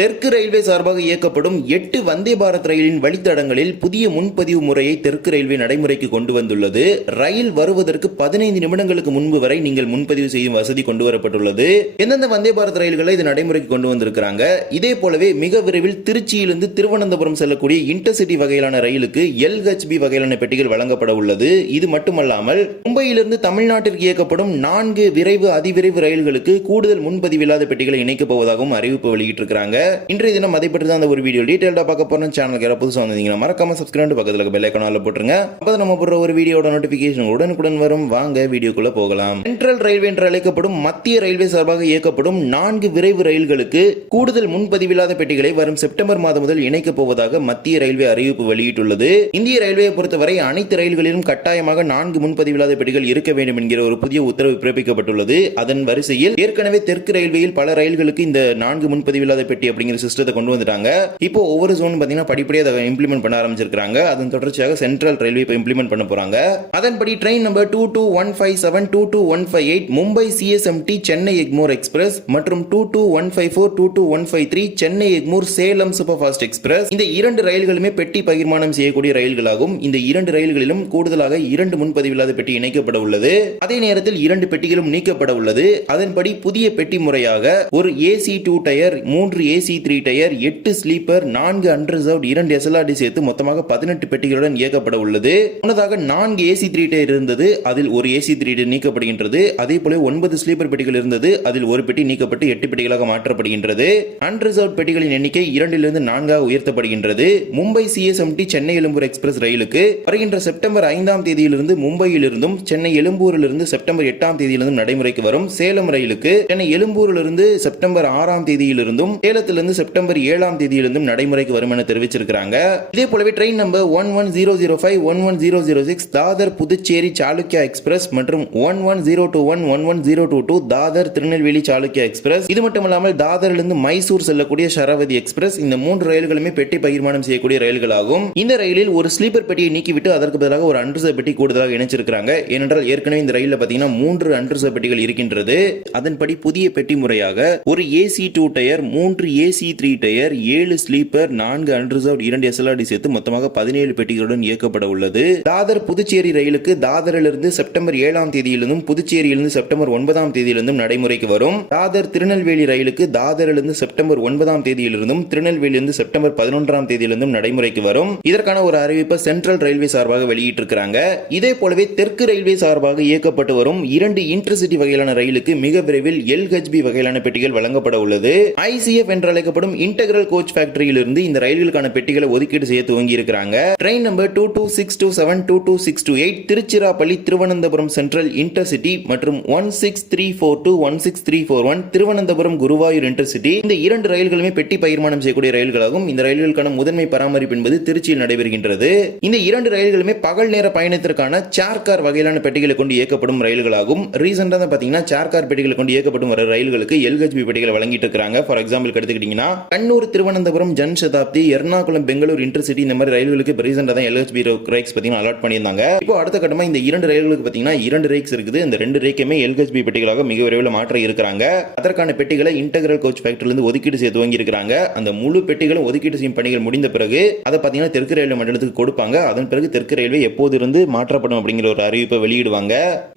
தெற்கு ரயில்வே சார்பாக இயக்கப்படும் எட்டு வந்தே பாரத் ரயிலின் வழித்தடங்களில் புதிய முன்பதிவு முறையை தெற்கு ரயில்வே நடைமுறைக்கு கொண்டு வந்துள்ளது. ரயில் வருவதற்கு பதினைந்து நிமிடங்களுக்கு முன்பு வரை நீங்கள் முன்பதிவு செய்யும் வசதி கொண்டு வரப்பட்டுள்ளது. எந்தெந்த வந்தே பாரத் ரயில்களை இது நடைமுறைக்கு கொண்டு வந்திருக்கிறாங்க? இதே போலவே மிக விரைவில் திருச்சியிலிருந்து திருவனந்தபுரம் செல்லக்கூடிய இன்டர்சிட்டி வகையிலான ரயிலுக்கு எல்ஹெச்பி வகையிலான பெட்டிகள் வழங்கப்பட உள்ளது. இது மட்டுமல்லாமல் மும்பையிலிருந்து தமிழ்நாட்டிற்கு இயக்கப்படும் நான்கு விரைவு அதிவிரைவு ரயில்களுக்கு கூடுதல் முன்பதிவில்லாத பெட்டிகளை இணைக்கப் போவதாகவும் அறிவிப்பு வெளியிட்டிருக்கிறாங்க. இன்றைய தினம் அதை பற்றி தான் அந்த ஒரு வீடியோ டீட்டெயிலாக பார்க்க போறோம். சேனலுக்கு யாராவது புதுசாக வந்தீங்கன்னா மறக்காம சப்ஸ்கிரைப் பக்கத்தில் பெல் ஐக்கான போட்டுருங்க. அப்போ நம்ம போடுற ஒரு வீடியோட நோட்டிஃபிகேஷன் உடனுக்குடன் வரும். வாங்க வீடியோக்குள்ள போகலாம். சென்ட்ரல் ரயில்வே என்று அழைக்கப்படும் மத்திய ரயில்வே சார்பாக இயக்கப்படும் நான்கு விரைவு ரயில்களுக்கு கூடுதல் முன்பதிவில்லாத பெட்டிகளை வரும் செப்டம்பர் மாதம் முதல் இணைக்கப் போவதாக மத்திய ரயில்வே அறிவிப்பு வெளியிட்டுள்ளது. இந்திய ரயில்வேயை பொறுத்தவரை அனைத்து ரயில்களிலும் கட்டாயமாக நான்கு முன்பதிவில்லாத பெட்டிகள் இருக்க வேண்டும் என்கிற ஒரு புதிய உத்தரவு பிறப்பிக்கப்பட்டுள்ளது. அதன் வரிசையில் ஏற்கனவே தெற்கு ரயில்வேயில் பல ரயில்களுக்கு இந்த நான்கு முன்பதிவில்லாத பெட்டி அப்படிங்கிற சிஸ்டத்தை கொண்டு வந்துட்டாங்க. இப்போ ஒவ்வொரு ஜோன் பார்த்தீங்கன்னா படிப்படியாக அதை இம்ப்ளிமெண்ட் பண்ண ஆரம்பிச்சிருக்காங்க அதன் தொடர்ச்சியாக சென்ட்ரல் ரயில்வே இப்போ இம்ப்ளிமெண்ட் பண்ண போறாங்க. அதன்படி train number two two one five seven two two one five eight Mumbai CSMT Chennai Egmore express மற்றும் two two one five four two two one five three Chennai Egmore Salem super fast express இந்த இரண்டு ரயில்களுமே பெட்டி பகிர்மானம் செய்யக்கூடிய ரயில்களாகும். இந்த இரண்டு ரயில்களிலும் கூடுதலாக இரண்டு முன்பதிவில்லாத பெட்டி இணைக்கப்பட உள்ளது. அதே நேரத்தில் இரண்டு பெட்டிகளும் நீக்கப்பட உள்ளது. அதன்படி புதிய பெட்டி முறையாக ஒரு ஏசி டூ டயர் மூன்று ஏசி ஏசி த்ரீ டயர் எட்டு ஸ்லீப்பர் நான்கு அன்ரிசர்வ்ட் இரண்டு எஸ்எல்ஆர்டி சேர்த்து மொத்தமாக பதினெட்டு பெட்டிகளுடன் இயக்கப்பட உள்ளது. முன்னதாக நான்கு ஏசி த்ரீ டயர் இருந்தது அதில் ஒரு ஏசி த்ரீ டயர் நீக்கப்படுகின்றது. அதே போல ஒன்பது ஸ்லீப்பர் பெட்டிகள் இருந்தது அதில் ஒரு பெட்டி நீக்கப்பட்டு எட்டு பெட்டிகளாக மாற்றப்படுகின்றது. அன்ரிசர்வ் பெட்டிகளின் எண்ணிக்கை இரண்டிலிருந்து நான்காக உயர்த்தப்படுகின்றது. மும்பை சிஎஸ்எம்டி சென்னை எழும்பூர் எக்ஸ்பிரஸ் ரயிலுக்கு வருகின்ற செப்டம்பர் ஐந்தாம் தேதியிலிருந்து மும்பையிலிருந்தும் சென்னை எழும்பூரிலிருந்து செப்டம்பர் எட்டாம் தேதியிலிருந்தும் நடைமுறைக்கு வரும் சேலம் ரயிலுக்கு சென்னை எழும்பூரிலிருந்து செப்டம்பர் ஆறாம் தேதியிலிருந்தும் சேலத்தில் சேலத்திலிருந்து செப்டம்பர் ஏழாம் தேதியிலிருந்தும் நடைமுறைக்கு வரும் என தெரிவிச்சிருக்கிறாங்க. இதே போலவே train number one one zero zero five one one zero zero six Dadar Puducherry Chalukya express மற்றும் one one zero two one one one zero two two Dadar Tirunelveli Chalukya express. இது மட்டும் இல்லாமல் தாதரிலிருந்து மைசூர் செல்லக்கூடிய சரவதி எக்ஸ்பிரஸ். இந்த மூன்று ரயில்களுமே பெட்டி பகிர்மானம் செய்யக்கூடிய ரயில்கள் ஆகும் இந்த ரயிலில் ஒரு ஸ்லீப்பர் பெட்டியை நீக்கிவிட்டு அதற்கு பதிலாக ஒரு அன்ரிசர்வ் பெட்டி கூடுதலாக இணைச்சிருக்கிறாங்க. ஏனென்றால் ஏற்கனவே இந்த ரயிலில் பார்த்தீங்கன்னா மூன்று அன்ரிசர்வ் பெட்டிகள் இருக்கின்றது. அதன்படி புதிய பெட்டி முறையாக ஒரு ஏசி டூ டயர் மூன்று ஏசி த்ரீ டயர் ஏழு ஸ்லீப்பர் நான்கு அன்ரிசர்வ் இரண்டு எஸ்எல்ஆர்டி சேர்த்து மொத்தமாக பதினேழு பெட்டிகளுடன் இயக்கப்பட உள்ளது. தாதர் புதுச்சேரி ரயிலுக்கு தாதரிலிருந்து செப்டம்பர் ஏழாம் தேதியிலிருந்தும் புதுச்சேரியிலிருந்து செப்டம்பர் ஒன்பதாம் தேதியிலிருந்தும் நடைமுறைக்கு வரும். தாதர் திருநெல்வேலி ரயிலுக்கு தாதரிலிருந்து செப்டம்பர் ஒன்பதாம் தேதியிலிருந்தும் திருநெல்வேலியிலிருந்து செப்டம்பர் பதினொன்றாம் தேதியிலிருந்தும் நடைமுறைக்கு வரும். இதற்கான ஒரு அறிவிப்பை சென்ட்ரல் ரயில்வே சார்பாக வெளியிட்டிருக்கிறாங்க. இதே போலவே தெற்கு ரயில்வே சார்பாக இயக்கப்பட்டு வரும் இரண்டு இன்டர்சிட்டி வகையிலான ரயிலுக்கு மிக விரைவில் எல்ஹெச்பி வகையிலான பெட்டிகள் வழங்கப்பட உள்ளது. ஐசிஎஃப் என்ற அழைக்கப்படும் இன்டெகிரல் கோச் ஃபேக்டரியிலிருந்து இந்த ரயில்களுக்கான பெட்டிகளை ஒதுக்கீடு செய்ய துவங்கி இருக்கிறாங்க train number two two six two seven two two six two eight Tiruchirappalli Thiruvananthapuram central intercity மற்றும் one six three four two one six three four one Thiruvananthapuram Guruvayur intercity இந்த இரண்டு ரயில்களுமே பெட்டி பகிர்மானம் செய்யக்கூடிய ரயில்களாகும். இந்த ரயில்களுக்கான முதன்மை பராமரிப்பு என்பது திருச்சியில் நடைபெறுகின்றது. இந்த இரண்டு ரயில்களுமே பகல் நேர பயணத்திற்கான சார்கார் வகையிலான பெட்டிகளை கொண்டு இயக்கப்படும் ரயில்களாகும். ரீசெண்டாக தான் பார்த்தீங்கன்னா சார்கார் பெட்டிகளை கொண்டு இயக்கப்படும் வர ரயில்களுக்கு எல்ஹெச்பி பெட்டிகளை வழங்கிட்டு இருக்காங்க ஃபார் எக்ஸாம்பிள் எடுத்துக்கிட்டீங்கன்னா கண்ணூர் திருவனந்தபுரம் ஜன் சதாப்தி எர்ணாகுளம் பெங்களூர் இன்டர்சிட்டி இந்த மாதிரி ரயில்களுக்கு இப்போ ரீசெண்டாக தான் எல்ஹெச்பி ரேக்ஸ் பார்த்தீங்கன்னா அலாட் பண்ணியிருந்தாங்க. இப்போ அடுத்த கட்டமாக இந்த இரண்டு ரயில்களுக்கு பார்த்தீங்கன்னா இரண்டு ரேக்ஸ் இருக்குது. இந்த ரெண்டு ரேக்கையுமே எல்ஹெச்பி பெட்டிகளாக மிக விரைவில் மாற்ற இருக்கிறாங்க. அதற்கான பெட்டிகளை இன்டெகிரல் கோச் ஃபேக்டரிலிருந்து ஒதுக்கீடு செய்ய துவங்கி இருக்கிறாங்க. அந்த முழு பெட்டிகளும் ஒதுக்கீடு செய்யும் பணிகள் முடிந்த பிறகு அதை பார்த்தீங்கன்னா தெற்கு ரயில்வே மண்டலத்துக்கு கொடுப்பாங்க. அதன் பிறகு தெற்கு ரயில்வே எப்போது இருந்து மாற்றப்படும் அப்படிங்கிற ஒரு அறிவிப்பை வெளியிடுவாங்க.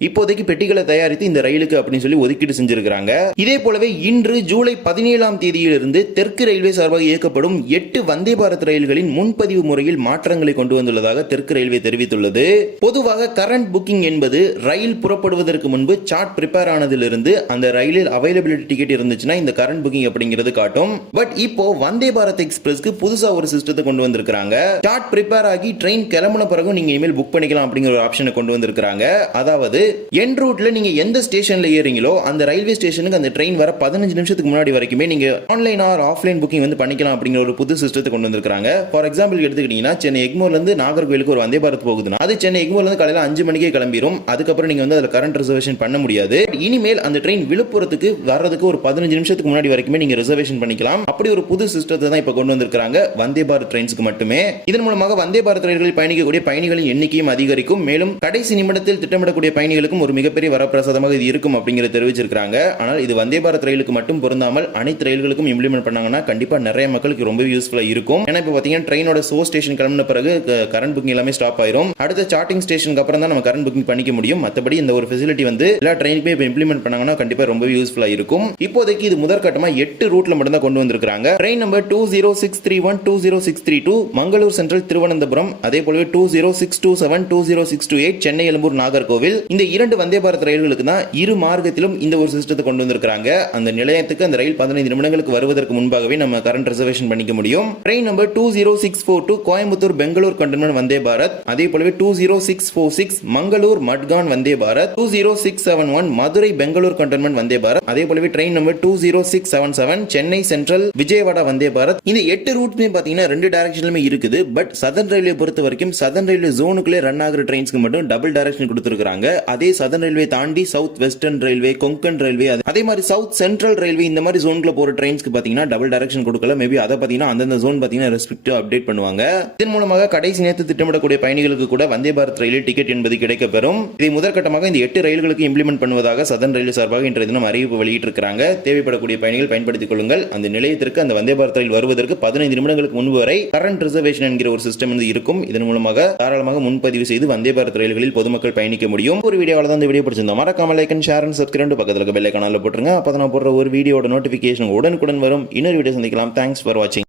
இப்போதைக்கு பெட்டிகளை தயாரித்து இந்த ரயிலுக்கு அப்படின்னு சொல்லி ஒதுக்கீடு செஞ்சிருக்கிறாங்க. இதே போலவே இன்று ஜூலை பதினேழாம் தேதியிலிருந்து தெற்கு ரயில்வே சார்பாக இயக்கப்படும் எட்டு வந்தே பாரத் ரயில்களின் முன்பதிவு முறையில் மாற்றங்களை கொண்டு வந்துள்ளதாக தெற்கு ரயில்வே தெரிவித்துள்ளது. பொதுவாக கரண்ட் புக்கிங் என்பது ரயில் புறப்படுவதற்கு முன்பு சார்ட் ப்ரிப்பேர் ஆனதிலிருந்து அந்த ரயிலில் அவைலபிலிட்டி டிக்கெட் இருந்துச்சுன்னா இந்த கரண்ட் புக்கிங் அப்படிங்கிறது காட்டும். பட் இப்போ வந்தே பாரத் எக்ஸ்பிரஸ்க்கு புதுசா ஒரு சிஸ்டத்தை கொண்டு வந்திருக்காங்க சார்ட் ப்ரிப்பேர் ஆகி ட்ரெயின் கிளம்புன பிறகு நீங்க இனிமேல் புக் பண்ணிக்கலாம் அப்படிங்கிற ஒரு ஆப்ஷனை கொண்டு வந்திருக்காங்க அதாவது என் ரூட்ல நீங்க எந்த ஸ்டேஷன்ல ஏறீங்களோ அந்த ரயில்வே ஸ்டேஷனுக்கு அந்த ட்ரெயின் வர பதினஞ்சு நிமிஷத்துக்கு முன்னாடி வரைக்குமே நீங்க online online or offline booking வந்து பண்ணிக்கலாம் அப்படிங்கிற ஒரு புது சிஸ்டத்தை கொண்டு வந்திருக்காங்க ஃபார் எக்ஸாம்பிள் எடுத்துக்கிட்டீங்கன்னா சென்னை எக்மோர்லேருந்து நாகர்கோவிலுக்கு ஒரு வந்தே பாரத் போகுதுன்னா அது சென்னை எக்மோர்லேருந்து காலையில் அஞ்சு மணிக்கே கிளம்பிடும் அதுக்கப்புறம் நீங்கள் வந்து அதில் கரண்ட் ரிசர்வேஷன் பண்ண முடியாது. இனிமேல் அந்த ட்ரெயின் விழுப்புரத்துக்கு வர்றதுக்கு ஒரு பதினஞ்சு நிமிஷத்துக்கு முன்னாடி வரைக்குமே நீங்கள் ரிசர்வேஷன் பண்ணிக்கலாம். அப்படி ஒரு புது சிஸ்டத்தை தான் இப்போ கொண்டு வந்திருக்காங்க வந்தே பாரத் ட்ரெயின்ஸ்க்கு மட்டுமே. இதன் மூலமாக வந்தே பாரத் ரயில்களில் பயணிக்கக்கூடிய பயணிகளின் எண்ணிக்கையும் அதிகரிக்கும். மேலும் கடைசி நிமிடத்தில் திட்டமிடக்கூடிய பயணிகளுக்கும் ஒரு மிகப்பெரிய வரப்பிரசாதமாக இது இருக்கும் அப்படிங்கிறத தெரிவிச்சிருக்காங்க ஆனால் இது வந்தே பாரத் ரயிலுக்கு மட்டும் பொருந்தாமல் அனைத்து ரயில்களுக்கும் இம்ப்ளிமெண்ட் இம்ப்ளிமெண்ட் பண்ணாங்கன்னா கண்டிப்பாக நிறைய மக்களுக்கு ரொம்ப யூஸ்ஃபுல்லாக இருக்கும். ஏன்னா இப்போ பாத்தீங்கன்னா ட்ரெயினோட சோ ஸ்டேஷன் கிளம்பின பிறகு கரண்ட் புக்கிங் எல்லாமே ஸ்டாப் ஆயிரும். அடுத்த சார்ட்டிங் ஸ்டேஷனுக்கு அப்புறம் தான் நம்ம கரண்ட் புக்கிங் பண்ணிக்க முடியும். மற்றபடி இந்த ஒரு ஃபெசிலிட்டி வந்து எல்லா ட்ரெயினுக்குமே இப்போ இம்ப்ளிமெண்ட் பண்ணாங்கன்னா கண்டிப்பாக ரொம்ப யூஸ்ஃபுல்லாக இருக்கும். இப்போதைக்கு இது முதற்கட்டமாக எட்டு ரூட்ல மட்டும் தான் கொண்டு வந்திருக்காங்க train number two zero six three one two zero six three two Mangalore central Thiruvananthapuram அதே போலவே two zero six two seven two zero six two eight Chennai Ezhumbur Nagercoil. இந்த இரண்டு வந்தே பாரத் ரயில்களுக்கு தான் இரு மார்க்கத்திலும் இந்த ஒரு சிஸ்டத்தை கொண்டு வந்திருக்காங்க அந்த நிலையத்துக்கு அந்த ரயில் பதினைந்து நிமிடங்களுக்கு வருவது வருவதற்கு முன்பாகவே நம்ம கரண்ட் ரிசர்வேஷன் பண்ணிக்க முடியும். Train number two zero six four two Coimbatore Bangalore cantonment Vande Bharat அதே போலவே two zero six four six Mangalore Madgaon Vande Bharat two zero six seven one Madurai Bangalore cantonment Vande Bharat அதே போலவே train number two zero six seven seven Chennai central Vijayawada Vande Bharat இந்த எட்டு ரூட்ஸ்மே பாத்தீங்கன்னா ரெண்டு டைரக்ஷன்லுமே இருக்குது. But Sathan railway பொறுத்த வரைக்கும் Sathan railway ஜோனுக்குள்ளே run ஆகிற ட்ரெயின்ஸ்க்கு மட்டும் டபுள் டைரக்ஷன் கொடுத்துருக்காங்க அதே சதன் ரயில்வே தாண்டி south western railway Konkan railway அதே மாதிரி சவுத் சென்ட்ரல் ரயில்வே இந்த மாதிரி ஜோனுக்குள்ள போற ட்ரெயின்ஸ்க்கு பார்த்தீங்கன்னா டபுள் டைரக்ஷன் கொடுக்கல. மேபி அதை பார்த்தீங்கன்னா அந்தந்த ஜோன் பார்த்தீங்கன்னா ரெஸ்பெக்ட் அப்டேட் பண்ணுவாங்க. இதன் மூலமாக கடைசி நேரத்தில் திட்டமிடக்கூடிய பயணிகளுக்கு கூட வந்தே பாரத் ரயிலில் டிக்கெட் என்பது கிடைக்கப்பெறும். இதை முதற்கட்டமாக இந்த எட்டு ரயில்களுக்கு இம்ப்ளிமெண்ட் பண்ணுவதாக சதன் ரயில் சார்பாக இன்றைய தினம் அறிவிப்பு வெளியிட்டிருக்கிறாங்க. தேவைப்படக்கூடிய பயணிகள் பயன்படுத்திக் கொள்ளுங்கள். அந்த நிலையத்திற்கு அந்த வந்தே பாரத் ரயில் வருவதற்கு பதினைந்து நிமிடங்களுக்கு முன்பு வரை கரண்ட் ரிசர்வேஷன் என்கிற ஒரு சிஸ்டம் வந்து இருக்கும். இதன் மூலமாக தாராளமாக முன்பதிவு செய்து வந்தே பாரத் ரயில்களில் பொதுமக்கள் பயணிக்க முடியும். ஒரு வீடியோவில் தான் இந்த வீடியோ பிடிச்சிருந்தோம். மறக்காம like and share and subscribe பக்கத்தில் இருக்க பெல் ஐக்கானில் போட்டுருங்க. அப்போ நான் போடுற ஒரு வீடியோட நோட்டிஃபிகேஷன் உடனுக்குடன் வரும். மீண்டும் இன்னொரு வீடியோ சந்திக்கலாம். தேங்க்ஸ் ஃபார் வாட்சிங்